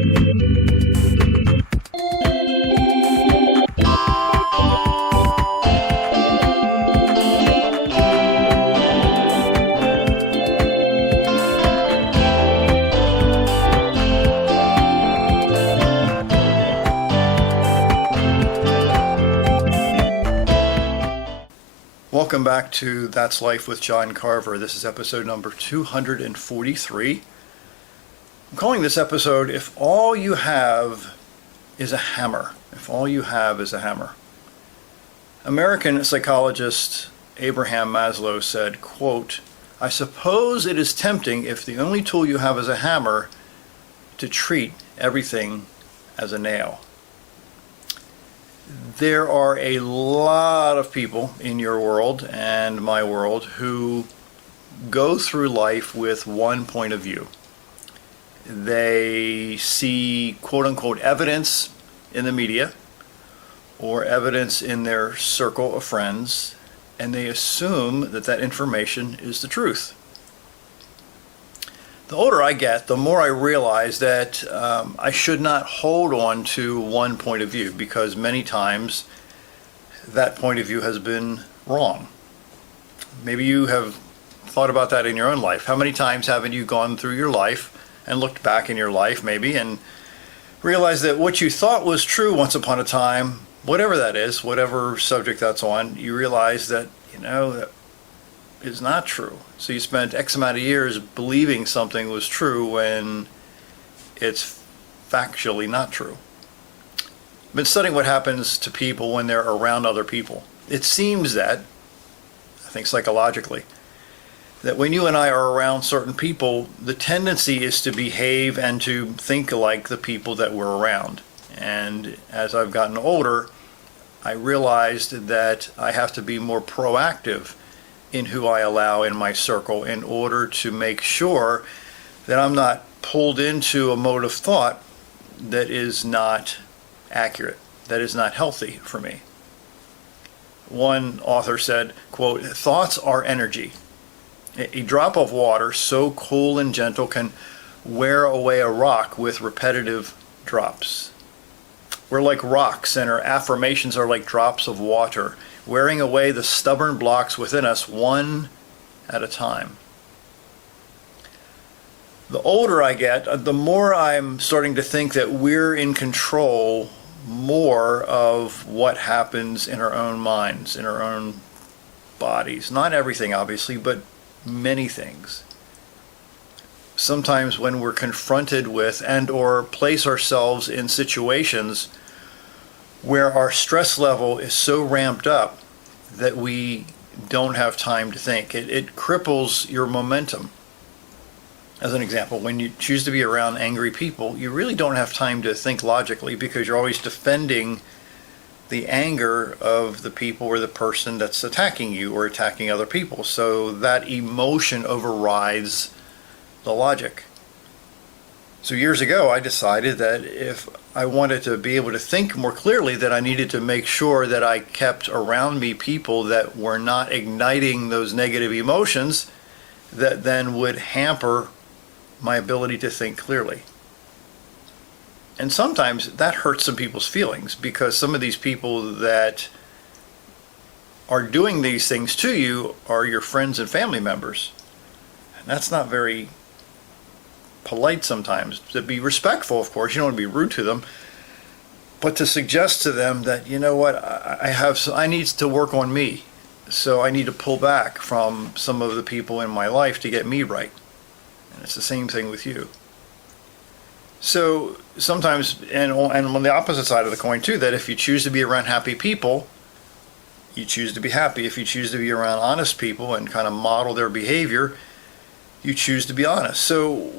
Welcome back to That's Life with John Carver. This is episode number 243. I'm calling this episode, If All You Have is a Hammer. If All You Have is a Hammer. American psychologist Abraham Maslow said, quote, "I suppose it is tempting, if the only tool you have is a hammer, to treat everything as a nail." There are a lot of people in your world and my world who go through life with one point of view. They see quote-unquote evidence in the media or evidence in their circle of friends, and they assume that that information is the truth. The older I get, the more I realize that I should not hold on to one point of view, because many times that point of view has been wrong. Maybe you have thought about that in your own life. How many times haven't you gone through your life and looked back in your life maybe and realized that what you thought was true once upon a time, whatever that is, whatever subject that's on, you realize that, that is not true. So you spent X amount of years believing something was true when it's factually not true. I've been studying what happens to people when they're around other people. It seems that, I think psychologically, that when you and I are around certain people, the tendency is to behave and to think like the people that we're around. And as I've gotten older, I realized that I have to be more proactive in who I allow in my circle in order to make sure that I'm not pulled into a mode of thought that is not accurate, that is not healthy for me. One author said, quote, "Thoughts are energy. A drop of water so cool and gentle can wear away a rock with repetitive drops. We're like rocks, and our affirmations are like drops of water, wearing away the stubborn blocks within us one at a time." The older I get, the more I'm starting to think that we're in control more of what happens in our own minds, in our own bodies. Not everything, obviously, but many things. Sometimes when we're confronted with and or place ourselves in situations where our stress level is so ramped up that we don't have time to think. It cripples your momentum. As an example, when you choose to be around angry people, you really don't have time to think logically, because you're always defending the anger of the people or the person that's attacking you or attacking other people. So that emotion overrides the logic. So years ago, I decided that if I wanted to be able to think more clearly, that I needed to make sure that I kept around me people that were not igniting those negative emotions that then would hamper my ability to think clearly. And sometimes that hurts some people's feelings, because some of these people that are doing these things to you are your friends and family members. And that's not very polite sometimes. To be respectful, of course, you don't want to be rude to them, but to suggest to them that, you know what, I need to work on me, so I need to pull back from some of the people in my life to get me right. And it's the same thing with you. So sometimes, and on the opposite side of the coin too, that if you choose to be around happy people, you choose to be happy. If you choose to be around honest people and kind of model their behavior, you choose to be honest. So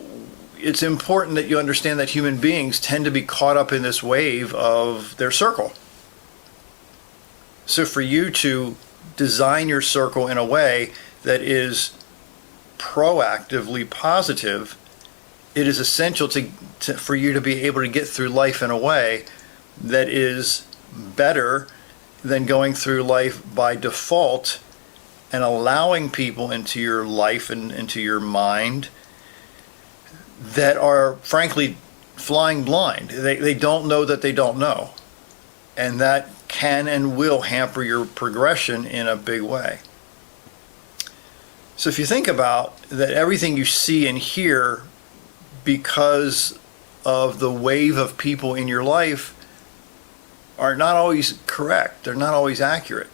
it's important that you understand that human beings tend to be caught up in this wave of their circle. So for you to design your circle in a way that is proactively positive, it is essential for you to be able to get through life in a way that is better than going through life by default and allowing people into your life and into your mind that are frankly flying blind. They don't know that they don't know. And that can and will hamper your progression in a big way. So if you think about that, everything you see and hear, because of the wave of people in your life, are not always correct. They're not always accurate.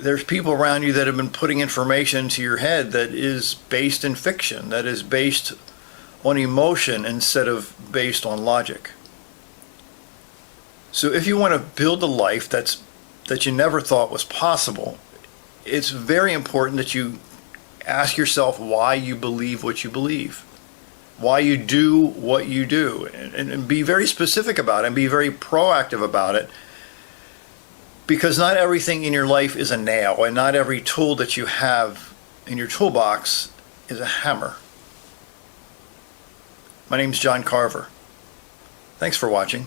There's people around you that have been putting information into your head that is based in fiction, that is based on emotion instead of based on logic. So if you want to build a life that you never thought was possible, it's very important that you ask yourself why you believe what you believe, why you do what you do, and be very specific about it and be very proactive about it, because not everything in your life is a nail, and not every tool that you have in your toolbox is a hammer. My name's John Carver. Thanks for watching.